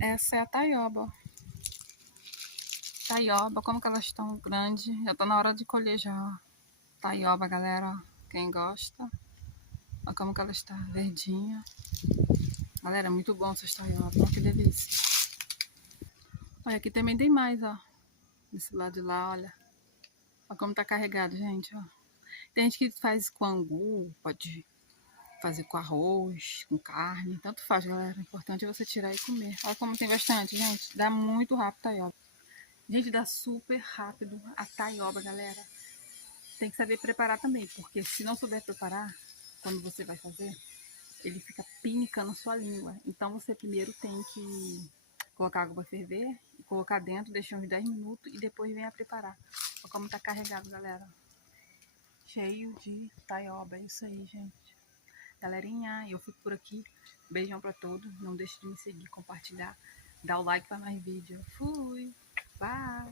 Essa é a taioba. Taioba, como que elas estão grandes. Já tá na hora de colher já. Taioba, galera. Quem gosta. Olha como que ela está verdinha. Galera, muito bom essas taiobas. Olha que delícia. Olha, aqui também tem mais, ó. Desse lado de lá, olha. Olha como tá carregado, gente, ó. Tem gente que faz com angu, pode fazer com arroz, com carne, tanto faz, galera. O importante é você tirar e comer. Olha como tem bastante, gente. Dá muito rápido a taioba. Gente, dá super rápido a taioba, galera. Tem que saber preparar também, porque se não souber preparar, quando você vai fazer, ele fica pinicando sua língua. Então você primeiro tem que colocar água para ferver, colocar dentro, deixar uns 10 minutos e depois vem a preparar. Olha como tá carregado, galera. Cheio de taioba, é isso aí, gente. Galerinha, eu fico por aqui. Beijão pra todos. Não deixe de me seguir, compartilhar, dar o like para mais vídeo. Fui! Bye!